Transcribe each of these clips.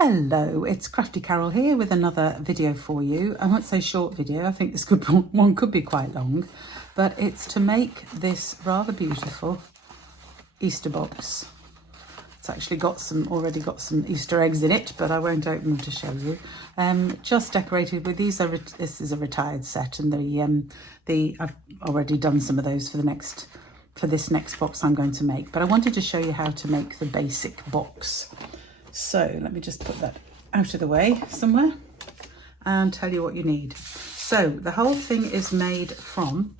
Hello, it's Crafty Carol here with another video for you. I won't say short video, I think this one could be quite long, but it's to make this rather beautiful Easter box. It's actually already got some Easter eggs in it, but I won't open them to show you. Just decorated with these. This is a retired set, and I've already done some of those for this next box I'm going to make. But I wanted to show you how to make the basic box. So let me just put that out of the way somewhere and tell you what you need. So the whole thing is made from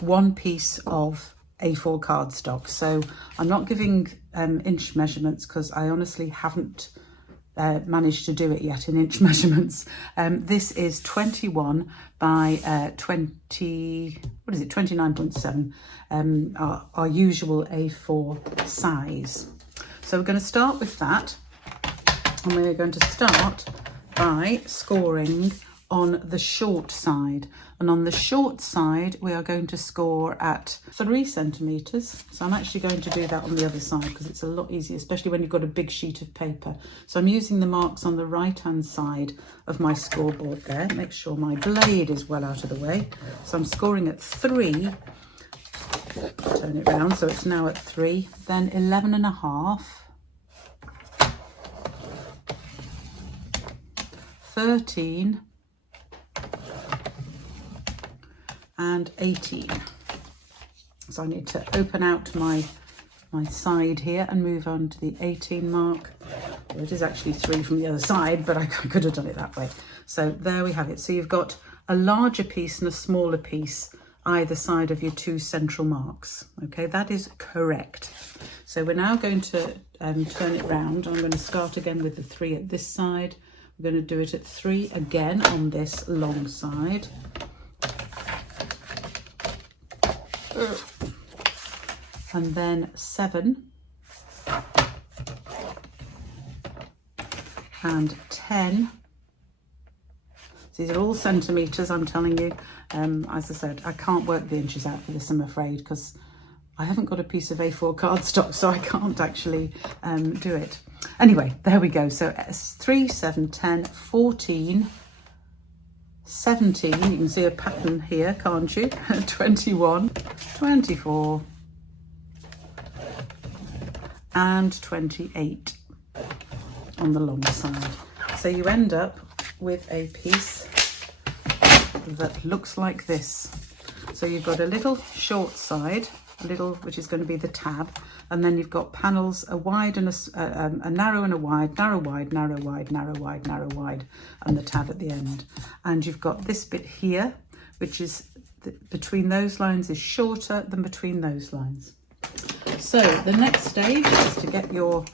one piece of A4 cardstock. So I'm not giving inch measurements because I honestly haven't managed to do it yet in inch measurements. This is 21 by 29.7, our usual A4 size. So we're going to start with that. And we're going to start by scoring on the short side. And on the short side, we are going to score at 3 centimetres. So I'm actually going to do that on the other side because it's a lot easier, especially when you've got a big sheet of paper. So I'm using the marks on the right-hand side of my scoreboard there. Make sure my blade is well out of the way. So I'm scoring at 3. Turn it round so it's now at 3. Then 11.5. 13 and 18. So I need to open out my side here and move on to the 18 mark. Well, it is actually 3 from the other side, but I could have done it that way. So there we have it. So you've got a larger piece and a smaller piece either side of your 2 central marks. Okay, that is correct. So we're now going to turn it round. I'm going to start again with the 3 at this side. We're going to do it at 3 again on this long side. And then 7 and 10. These are all centimetres, I'm telling you. As I said, I can't work the inches out for this, I'm afraid, because I haven't got a piece of A4 cardstock, so I can't actually do it. Anyway, there we go. So 3, 7, 10, 14, 17. You can see a pattern here, can't you? 21, 24, and 28 on the long side. So you end up with a piece that looks like this. So you've got a little short side, which is going to be the tab, and then you've got panels, a wide and a narrow and a wide, narrow, wide, narrow, wide, narrow, wide, narrow, wide, and the tab at the end. And you've got this bit here, which is between those lines is shorter than between those lines. So the next stage is to get your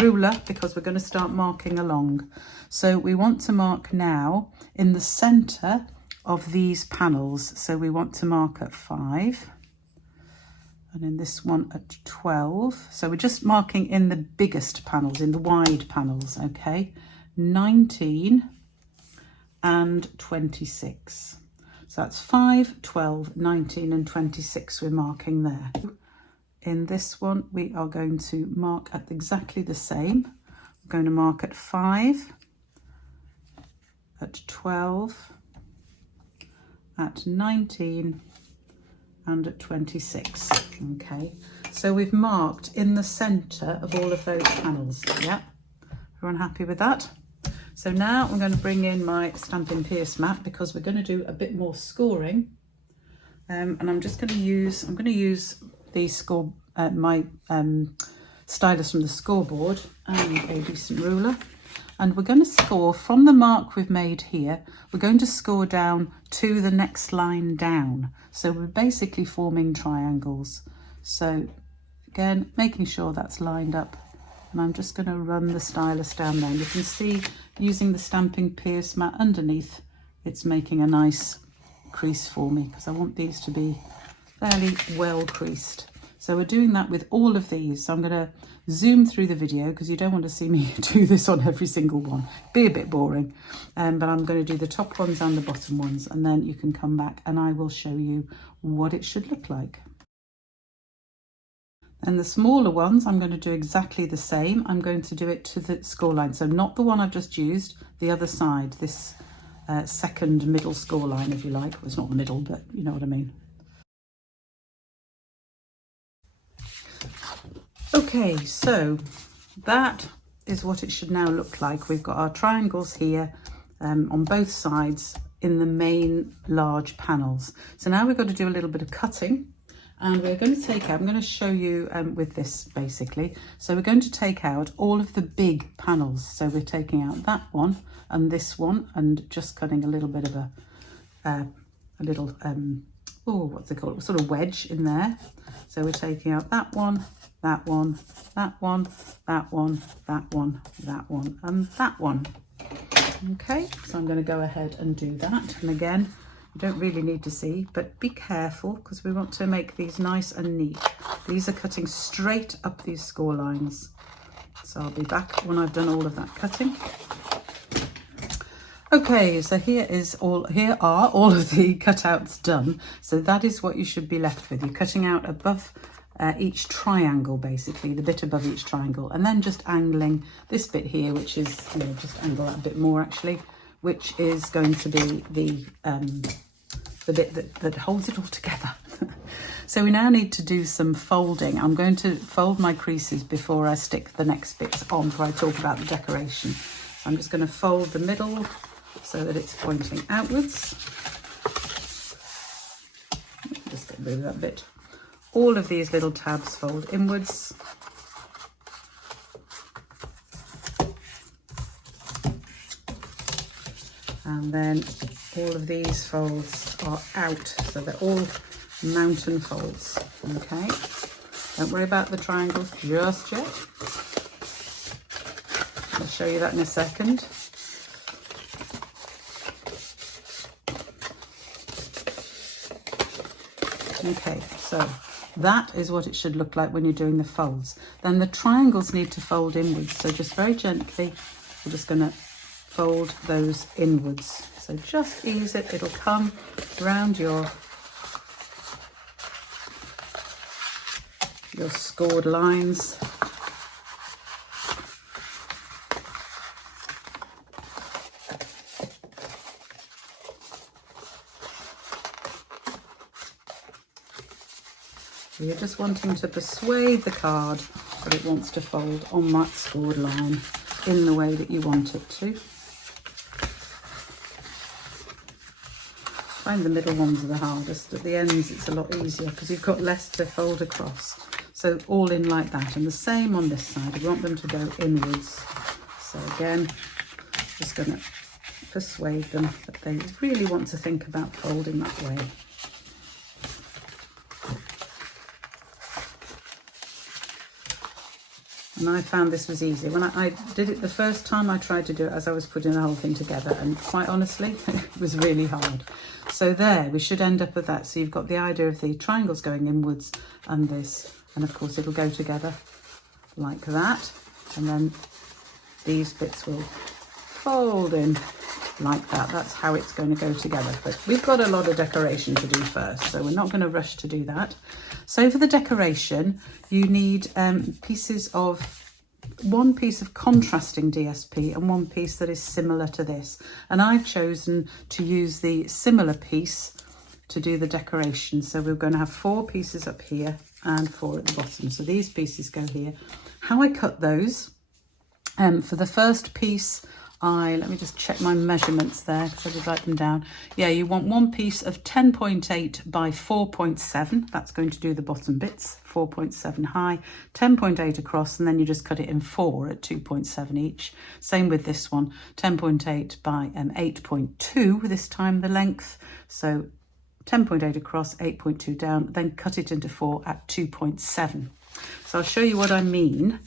ruler, because we're going to start marking along. So we want to mark now in the centre of these panels. So we want to mark at 5. And in this one at 12. So we're just marking in the biggest panels, in the wide panels, okay? 19 and 26. So that's 5, 12, 19 and 26 we're marking there. In this one, we are going to mark at exactly the same. We're going to mark at 5, at 12, at 19, and at 26. Okay, so we've marked in the center of all of those panels. Yeah, everyone happy with that? So now I'm going to bring in my Stampin' Pierce mat because we're going to do a bit more scoring, and I'm going to use the my stylus from the scoreboard and a decent ruler. And we're going to score from the mark we've made here. We're going to score down to the next line down. So we're basically forming triangles. So again, making sure that's lined up. And I'm just going to run the stylus down there. You can see using the Stampin' Pierce mat underneath, it's making a nice crease for me because I want these to be fairly well creased. So we're doing that with all of these. So I'm going to zoom through the video because you don't want to see me do this on every single one. Be a bit boring. But I'm going to do the top ones and the bottom ones, and then you can come back and I will show you what it should look like. And the smaller ones, I'm going to do exactly the same. I'm going to do it to the score line. So not the one I've just used, the other side, this second middle score line, if you like. Well, it's not the middle, but you know what I mean. Okay, so that is what it should now look like. We've got our triangles here on both sides in the main large panels. So now we've got to do a little bit of cutting. And we're going to take out, I'm going to show you with this basically. So we're going to take out all of the big panels. So we're taking out that one and this one and just cutting a little bit of a little, what's it called? Sort of wedge in there. So we're taking out that one, that one, that one, that one, that one, that one, and that one. Okay, so I'm going to go ahead and do that. And again, you don't really need to see, but be careful because we want to make these nice and neat. These are cutting straight up these score lines. So I'll be back when I've done all of that cutting. Okay, so here are all of the cutouts done. So that is what you should be left with. You're cutting out above each triangle, basically, the bit above each triangle, and then just angling this bit here, which is, just angle that a bit more actually, which is going to be the bit that holds it all together. So we now need to do some folding. I'm going to fold my creases before I stick the next bits on, before I talk about the decoration. So I'm just going to fold the middle so that it's pointing outwards. Just get rid of that bit. All of these little tabs fold inwards. And then all of these folds are out, so they're all mountain folds. Okay, don't worry about the triangles just yet. I'll show you that in a second. Okay, so that is what it should look like when you're doing the folds. Then the triangles need to fold inwards, so just very gently, we're just going to fold those inwards. So just ease it, it'll come around your scored lines. So you're just wanting to persuade the card that it wants to fold on that scored line in the way that you want it to. I find the middle ones are the hardest. At the ends it's a lot easier because you've got less to fold across. So all in like that, and the same on this side. We want them to go inwards. So again, just going to persuade them that they really want to think about folding that way. And I found this was easy. When I did it the first time, I tried to do it as I was putting the whole thing together, and quite honestly, it was really hard. So there, we should end up with that. So you've got the idea of the triangles going inwards and this, and of course it'll go together like that. And then these bits will fold in like that. That's how it's going to go together. But we've got a lot of decoration to do first, so we're not going to rush to do that. So for the decoration, you need one piece of contrasting DSP and one piece that is similar to this. And I've chosen to use the similar piece to do the decoration. So we're going to have 4 pieces up here and 4 at the bottom. So these pieces go here. How I cut those, for the first piece, let me just check my measurements there because I did write them down. Yeah, you want one piece of 10.8 by 4.7. That's going to do the bottom bits, 4.7 high, 10.8 across, and then you just cut it in 4 at 2.7 each. Same with this one, 10.8 by 8.2 this time the length. So 10.8 across, 8.2 down, then cut it into 4 at 2.7. So I'll show you what I mean,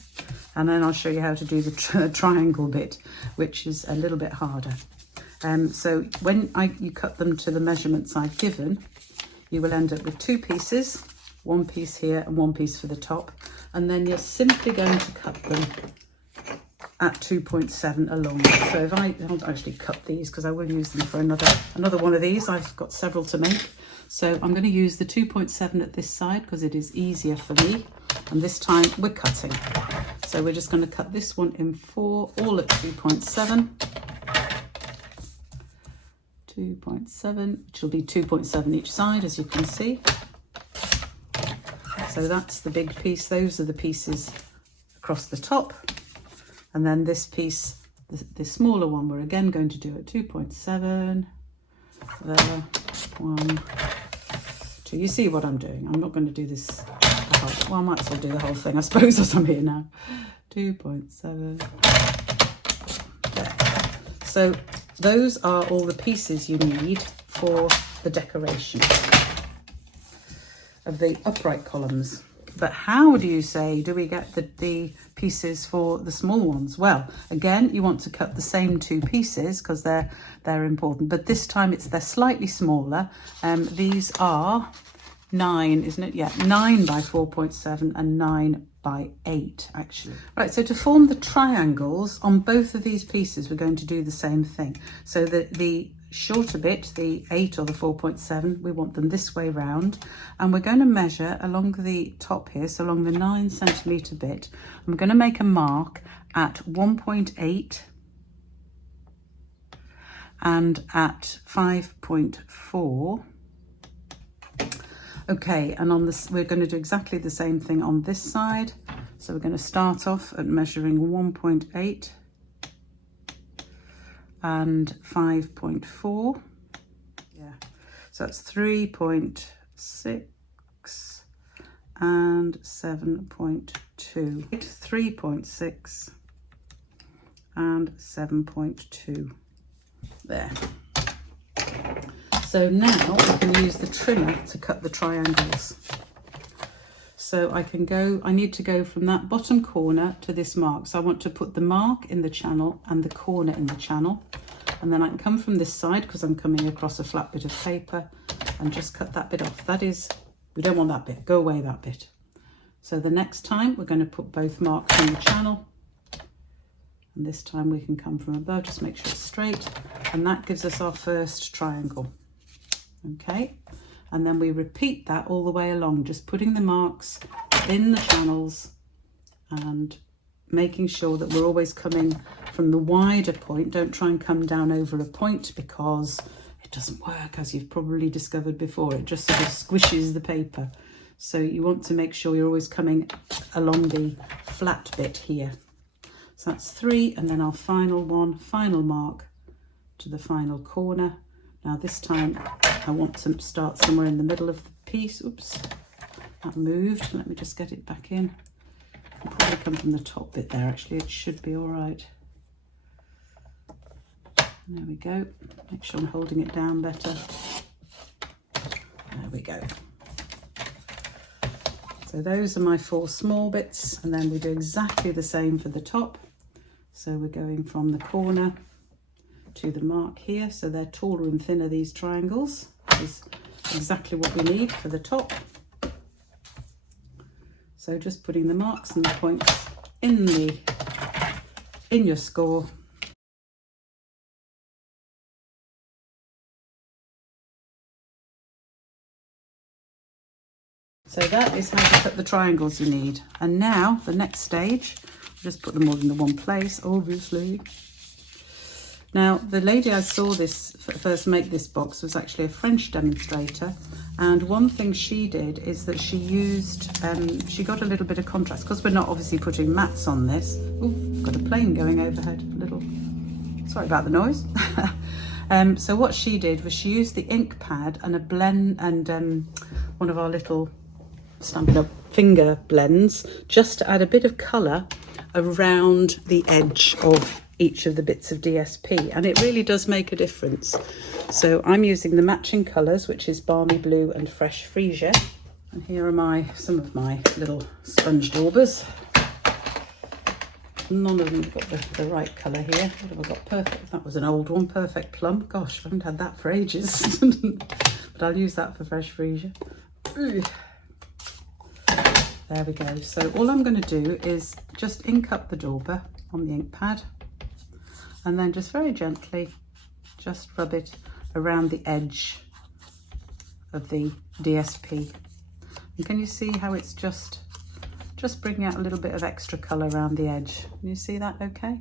and then I'll show you how to do the triangle bit, which is a little bit harder. So when you cut them to the measurements I've given, you will end up with 2 pieces, 1 piece here and 1 piece for the top, and then you're simply going to cut them at 2.7 along. So if I'll actually cut these because I will use them for another one of these. I've got several to make. So I'm going to use the 2.7 at this side because it is easier for me. And this time we're cutting. So we're just going to cut this one in 4, all at 2.7. 2.7, which will be 2.7 each side, as you can see. So that's the big piece. Those are the pieces across the top. And then this piece, the smaller one, we're again going to do at 2.7. There, 1, 2. You see what I'm doing. I'm not going to do this. Well, I might as well do the whole thing, I suppose, as I'm here now. 2.7. There. So those are all the pieces you need for the decoration of the upright columns. But how do we get the pieces for the small ones? Well, again, you want to cut the same 2 pieces because they're important. But this time they're slightly smaller. These are 9, isn't it? Yeah, 9 by 4.7 and 9 by 8 actually. Right, so to form the triangles on both of these pieces, we're going to do the same thing. So the shorter bit, the 8 or the 4.7, we want them this way round, and we're going to measure along the top here, so along the 9 centimetre bit. I'm going to make a mark at 1.8 and at 5.4. Okay, and on this we're going to do exactly the same thing on this side. So we're going to start off at measuring 1.8 and 5.4. Yeah, so that's 3.6 and 7.2. 3.6 and 7.2. There. So now we can use the trimmer to cut the triangles. So I need to go from that bottom corner to this mark. So I want to put the mark in the channel and the corner in the channel. And then I can come from this side because I'm coming across a flat bit of paper and just cut that bit off. That is, we don't want that bit, go away that bit. So the next time we're going to put both marks in the channel. And this time we can come from above, just make sure it's straight. And that gives us our first triangle. Okay, and then we repeat that all the way along, just putting the marks in the channels and making sure that we're always coming from the wider point. Don't try and come down over a point because it doesn't work, as you've probably discovered before. It just sort of squishes the paper. So you want to make sure you're always coming along the flat bit here. So that's 3, and then our final mark to the final corner. Now this time I want to start somewhere in the middle of the piece. Oops, that moved. Let me just get it back in. I'll probably come from the top bit there, actually. It should be all right. There we go. Make sure I'm holding it down better. There we go. So those are my 4 small bits, and then we do exactly the same for the top. So we're going from the corner to the mark here, so they're taller and thinner, these triangles. Is exactly what we need for the top. So just putting the marks and the points in your score. So that is how to cut the triangles you need. And now the next stage, just put them all in the one place, obviously. Now, the lady I saw this first make this box was actually a French demonstrator, and one thing she did is that she used, she got a little bit of contrast, because we're not obviously putting mats on this. Oh, got a plane going overhead, sorry about the noise. So what she did was she used the ink pad and a blend and one of our little Stampin' Up finger blends, just to add a bit of colour around the edge of each of the bits of DSP, and it really does make a difference. So I'm using the matching colours, which is Balmy Blue and Fresh Freesia. And here are some of my little sponge daubers. None of them have got the right colour here. What have I got? Perfect. That was an old one. Perfect Plum. Gosh, I haven't had that for ages. But I'll use that for Fresh Freesia. There we go. So all I'm going to do is just ink up the dauber on the ink pad, and then just very gently just rub it around the edge of the DSP. And can you see how it's just just bringing out a little bit of extra colour around the edge. Can you see that okay?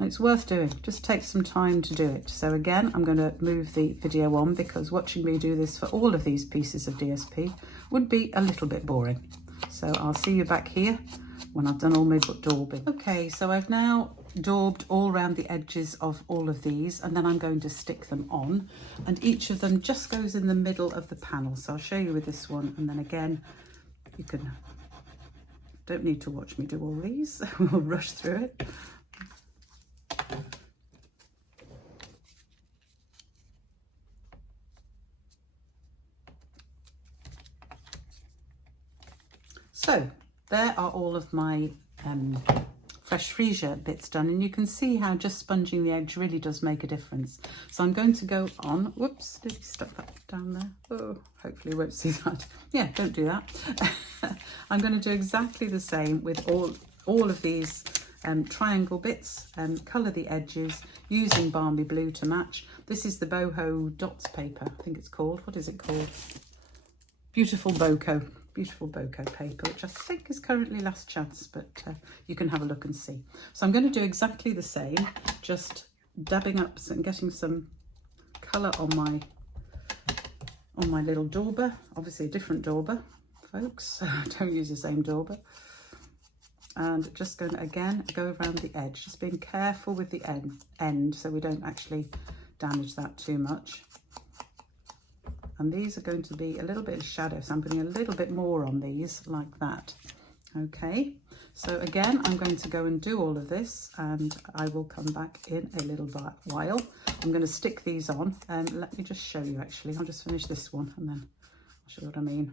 It's worth doing, just take some time to do it. So again, I'm going to move the video on because watching me do this for all of these pieces of DSP would be a little bit boring. So I'll see you back here when I've done all my daubing. Okay, so I've now daubed all around the edges of all of these, and then I'm going to stick them on, and each of them just goes in the middle of the panel. So I'll show you with this one, and then again, you don't need to watch me do all these. We'll rush through it. So there are all of my fresh freesia bits done, and you can see how just sponging the edge really does make a difference. So I'm going to go on, whoops, did he stuck that down there? Oh, hopefully you won't see that. Yeah, don't do that. I'm going to do exactly the same with all of these triangle bits, colour the edges using balmy blue to match. This is the boho dots paper, I think it's called. What is it called? Beautiful bokeh paper, which I think is currently last chance, but you can have a look and see. So I'm going to do exactly the same, just dabbing up and getting some colour on my little dauber. Obviously a different dauber, folks. Don't use the same dauber. And just going to again go around the edge, just being careful with the end so we don't actually damage that too much. And these are going to be a little bit of shadow, so I'm putting a little bit more on these like that. Okay, so again, I'm going to go and do all of this, and I will come back in a little while. I'm going to stick these on, and let me just show you actually. I'll just finish this one and then I'll show you what I mean.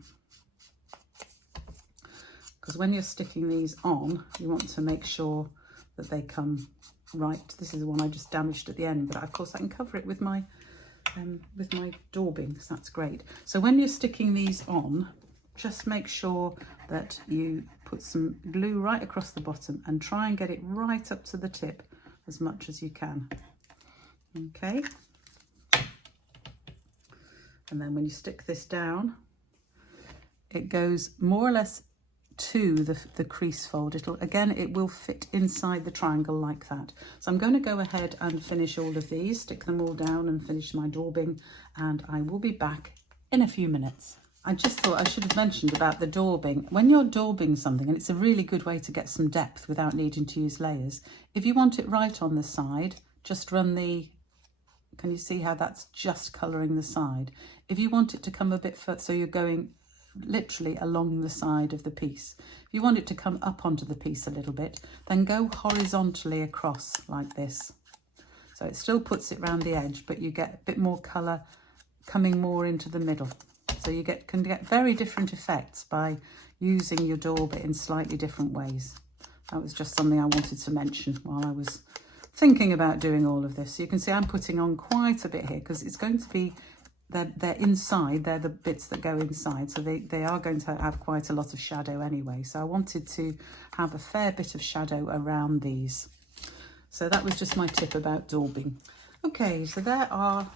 Because when you're sticking these on, you want to make sure that they come right. This is the one I just damaged at the end, but of course I can cover it with my daubing, so that's great. So when you're sticking these on, just make sure that you put some glue right across the bottom and try and get it right up to the tip as much as you can. Okay. And then when you stick this down, it goes more or less to the crease fold. It will fit inside the triangle like that. So I'm going to go ahead and finish all of these, stick them all down and finish my daubing, and I will be back in a few minutes. I just thought I should have mentioned about the daubing. When you're daubing something, and it's a really good way to get some depth without needing to use layers, if you want it right on the side, just run can you see how that's just colouring the side? If you want it to come a bit further, so you're going literally along the side of the piece. If you want it to come up onto the piece a little bit, then go horizontally across like this. So it still puts it round the edge, but you get a bit more colour coming more into the middle. So you can get very different effects by using your dauber in slightly different ways. That was just something I wanted to mention while I was thinking about doing all of this. So you can see I'm putting on quite a bit here because it's going to be they're inside, they're the bits that go inside, so they are going to have quite a lot of shadow anyway. So I wanted to have a fair bit of shadow around these. So that was just my tip about daubing. Okay, so there are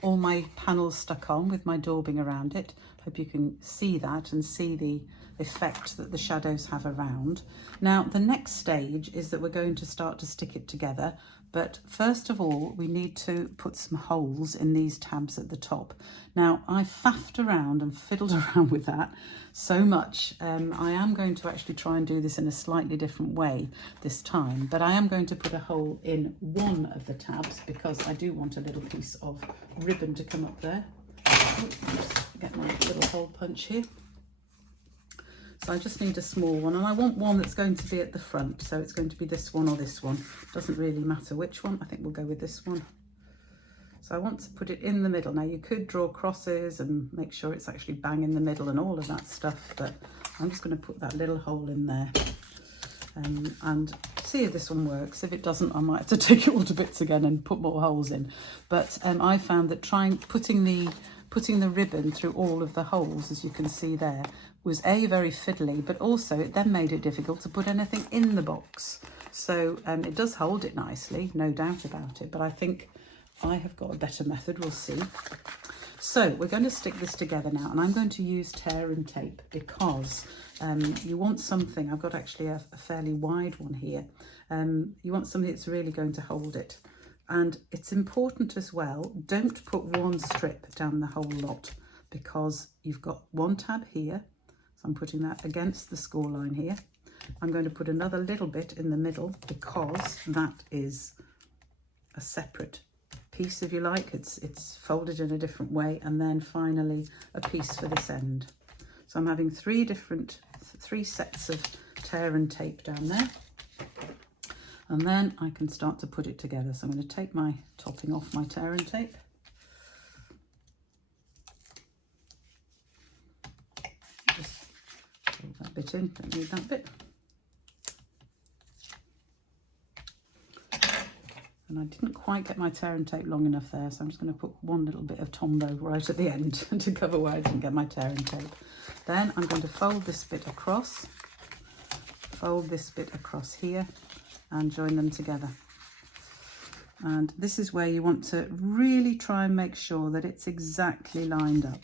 all my panels stuck on with my daubing around it. Hope you can see that and see the effect that the shadows have around. Now the next stage is that we're going to start to stick it together, but first of all we need to put some holes in these tabs at the top. Now I faffed around and fiddled around with that so much. I am going to actually try and do this in a slightly different way this time, but I am going to put a hole in one of the tabs because I do want a little piece of ribbon to come up there. Just get my little hole punch here. So I just need a small one, and I want one that's going to be at the front, so it's going to be this one or this one. Doesn't really matter which one. I think we'll go with this one. So I want to put it in the middle. Now you could draw crosses and make sure it's actually bang in the middle and all of that stuff, but I'm just going to put that little hole in there and see if this one works. If it doesn't, I might have to take it all to bits again and put more holes in. But I found that putting the ribbon through all of the holes, as you can see there, was very fiddly, but also it then made it difficult to put anything in the box. So it does hold it nicely, no doubt about it, but I think I have got a better method, we'll see. So we're going to stick this together now, and I'm going to use tear and tape because you want something, I've got actually a fairly wide one here, you want something that's really going to hold it. And it's important as well, don't put one strip down the whole lot because you've got one tab here, so I'm putting that against the score line here. I'm going to put another little bit in the middle because that is a separate piece, if you like, it's folded in a different way, and then finally a piece for this end. So I'm having three sets of tear and tape down there, and then I can start to put it together. So I'm going to take my topping off my tear and tape, just fold that bit in, don't need that bit. And I didn't quite get my tear and tape long enough there, so I'm just going to put one little bit of Tombow right at the end to cover where I didn't get my tear and tape. Then I'm going to fold this bit across here and join them together. And this is where you want to really try and make sure that it's exactly lined up.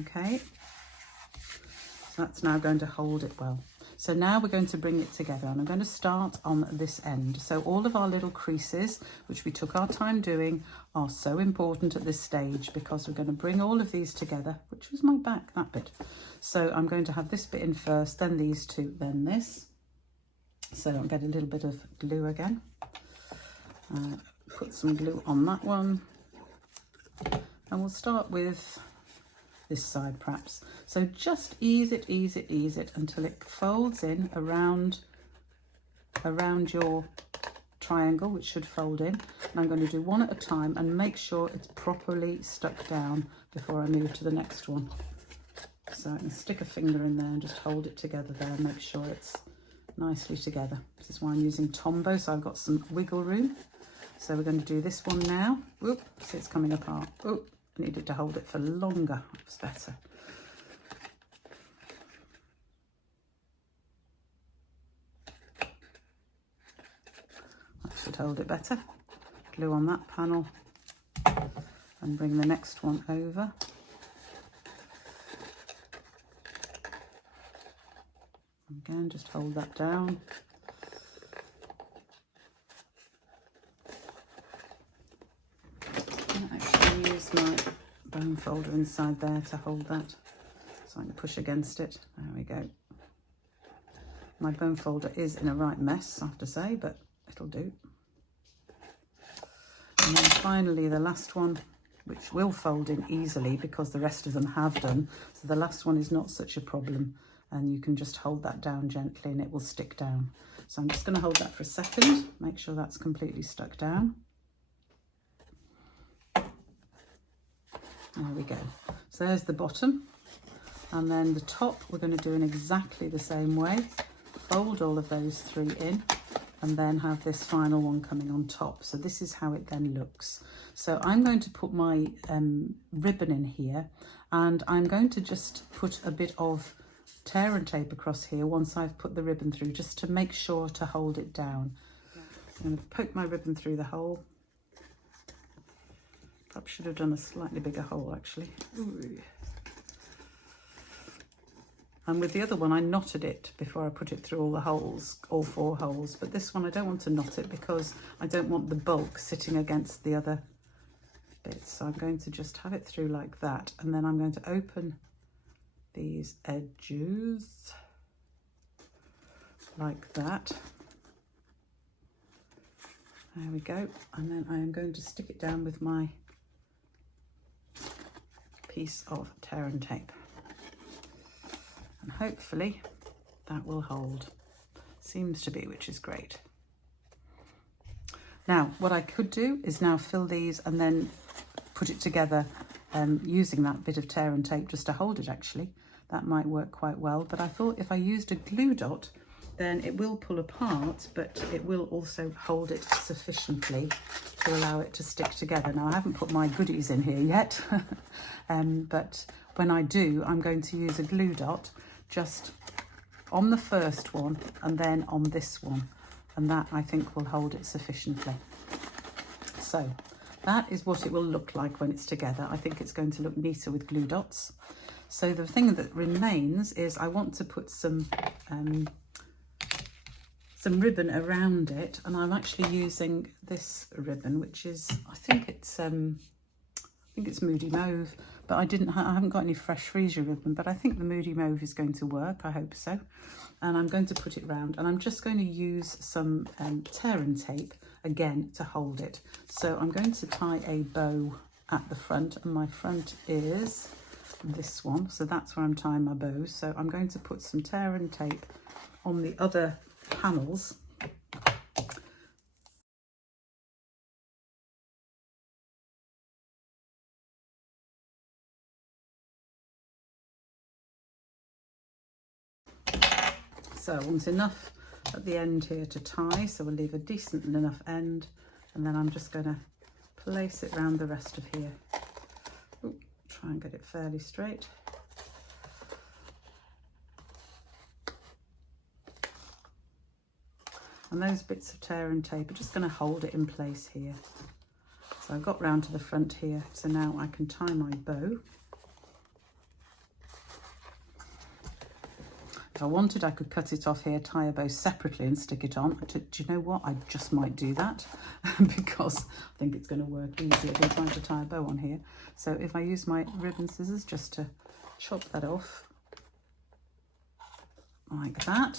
Okay, so that's now going to hold it well. So now we're going to bring it together, and I'm going to start on this end. So all of our little creases, which we took our time doing, are so important at this stage because we're going to bring all of these together, which was my back, that bit. So I'm going to have this bit in first, then these two, then this. So I'll get a little bit of glue again. Put some glue on that one. And we'll start with this side perhaps. So just ease it until it folds in around your triangle, which should fold in. And I'm going to do one at a time and make sure it's properly stuck down before I move to the next one. So I can stick a finger in there and just hold it together there and make sure it's nicely together. This is why I'm using Tombow, so I've got some wiggle room. So we're going to do this one now. Oop, see it's coming apart. Oop. Needed to hold it for longer, it was better. That should hold it better. Glue on that panel and bring the next one over. Again, just hold that down. Use my bone folder inside there to hold that, so I can push against it. There we go. My bone folder is in a right mess, I have to say, but it'll do. And then finally the last one, which will fold in easily because the rest of them have done. So the last one is not such a problem, and you can just hold that down gently and it will stick down. So I'm just going to hold that for a second, make sure that's completely stuck down. There we go. So there's the bottom, and then the top we're going to do in exactly the same way. Fold all of those three in and then have this final one coming on top. So this is how it then looks. So I'm going to put my ribbon in here, and I'm going to just put a bit of tear and tape across here once I've put the ribbon through, just to make sure to hold it down. I'm going to poke my ribbon through the hole. Perhaps should have done a slightly bigger hole actually. Ooh. And with the other one I knotted it before I put it through all the holes, all 4 holes, but this one I don't want to knot it because I don't want the bulk sitting against the other bits. So I'm going to just have it through like that, and then I'm going to open these edges like that. There we go, and then I am going to stick it down with my piece of tear and tape, and hopefully that will hold. Seems to be, which is great. Now what I could do is now fill these and then put it together using that bit of tear and tape just to hold it. Actually that might work quite well, but I thought if I used a glue dot then it will pull apart, but it will also hold it sufficiently to allow it to stick together. Now I haven't put my goodies in here yet, but when I do, I'm going to use a glue dot just on the first one and then on this one, and that I think will hold it sufficiently. So that is what it will look like when it's together. I think it's going to look neater with glue dots. So the thing that remains is I want to put some ribbon around it, and I'm actually using this ribbon, which is, I think it's Moody Mauve, but I haven't got any fresh freesia ribbon, but I think the Moody Mauve is going to work, I hope so. And I'm going to put it round, and I'm just going to use some tear and tape again to hold it. So I'm going to tie a bow at the front, and my front is this one, so that's where I'm tying my bow. So I'm going to put some tear and tape on the other panels. So I want enough at the end here to tie, so we'll leave a decent enough end, and then I'm just going to place it around the rest of here. Ooh, try and get it fairly straight. And those bits of tear and tape are just going to hold it in place here. So I've got round to the front here, so now I can tie my bow. If I wanted, I could cut it off here, tie a bow separately and stick it on. Do you know what? I just might do that because I think it's going to work easier than trying to tie a bow on here. So if I use my ribbon scissors just to chop that off like that,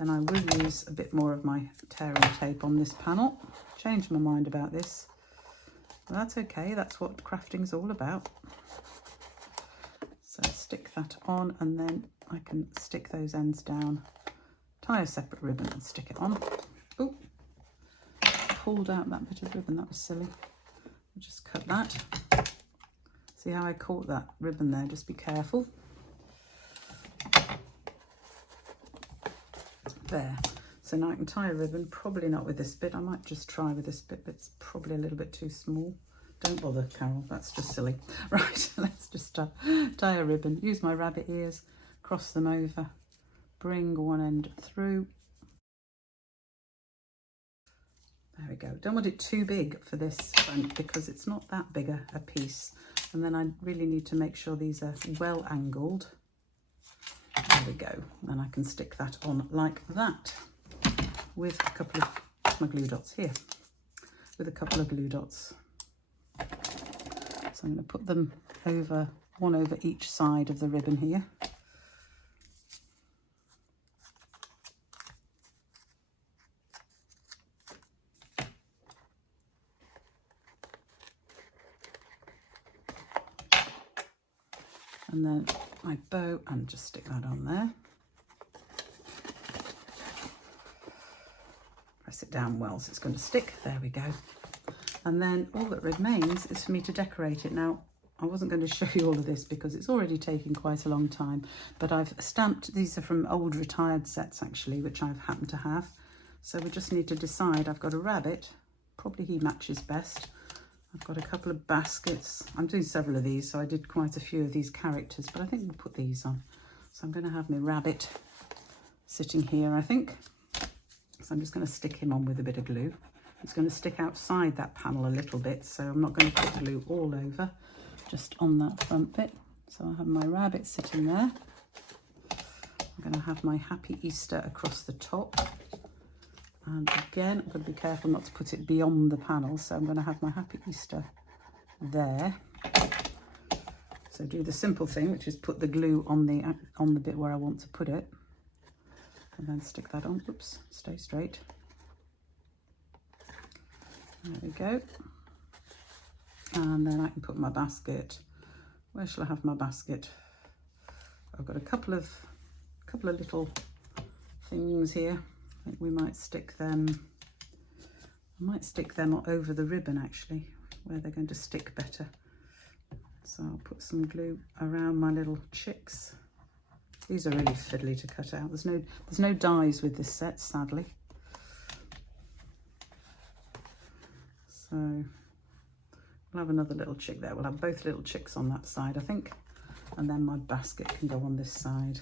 then I will use a bit more of my tear and tape on this panel. Changed my mind about this. Well, that's okay, that's what crafting's all about. So stick that on, and then I can stick those ends down, tie a separate ribbon and stick it on. Oh, pulled out that bit of ribbon, that was silly. I'll just cut that. See how I caught that ribbon there, just be careful. There. So now I can tie a ribbon, probably not with this bit. I might just try with this bit, but it's probably a little bit too small. Don't bother, Carol, that's just silly. Right, let's just tie a ribbon, use my rabbit ears, cross them over, bring one end through. There we go. Don't want it too big for this front because it's not that big a piece. And then I really need to make sure these are well angled. There we go. Then I can stick that on like that with a couple of my glue dots here, with a couple of glue dots. So I'm going to put them over, one over each side of the ribbon here. And then my bow, and just stick that on there. Press it down well so it's going to stick. There we go. And then all that remains is for me to decorate it. Now, I wasn't going to show you all of this because it's already taken quite a long time, but I've stamped, these are from old retired sets actually, which I've happened to have. So we just need to decide. I've got a rabbit, probably he matches best. I've got a couple of baskets. I'm doing several of these, so I did quite a few of these characters, but I think we'll put these on. So I'm going to have my rabbit sitting here, I think. So I'm just going to stick him on with a bit of glue. It's going to stick outside that panel a little bit, so I'm not going to put glue all over, just on that front bit. So I have my rabbit sitting there. I'm going to have my Happy Easter across the top. And again, I'm going to be careful not to put it beyond the panel, so I'm going to have my Happy Easter there. So do the simple thing, which is put the glue on the bit where I want to put it, and then stick that on. Oops, stay straight. There we go. And then I can put my basket. Where shall I have my basket? I've got a couple of little things here. I think we might stick them. I might stick them over the ribbon actually, where they're going to stick better. So I'll put some glue around my little chicks. These are really fiddly to cut out. There's no dies with this set, sadly. So we'll have another little chick there. We'll have both little chicks on that side, I think. And then my basket can go on this side.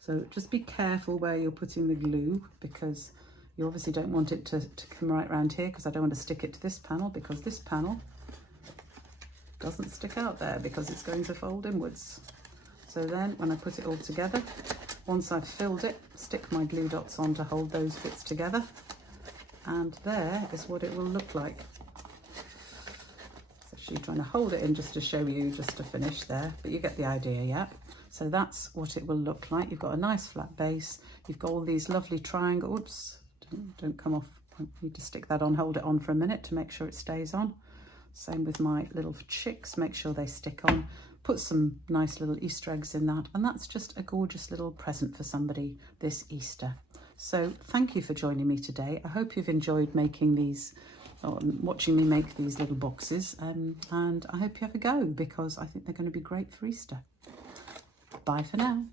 So just be careful where you're putting the glue, because You obviously don't want it to come right around here, because I don't want to stick it to this panel, because this panel doesn't stick out there because it's going to fold inwards. So then when I put it all together, once I've filled it, stick my glue dots on to hold those bits together, and there is what it will look like. So she's trying to hold it in just to show you, just to finish there, but you get the idea, yeah? So that's what it will look like. You've got a nice flat base, you've got all these lovely triangles. Oops, don't come off. I need to stick that on, hold it on for a minute to make sure it stays on. Same with my little chicks, make sure they stick on. Put some nice little Easter eggs in that, and that's just a gorgeous little present for somebody this Easter. So thank you for joining me today. I hope you've enjoyed making these, or watching me make these little boxes, and I hope you have a go, because I think they're going to be great for Easter. Bye for now.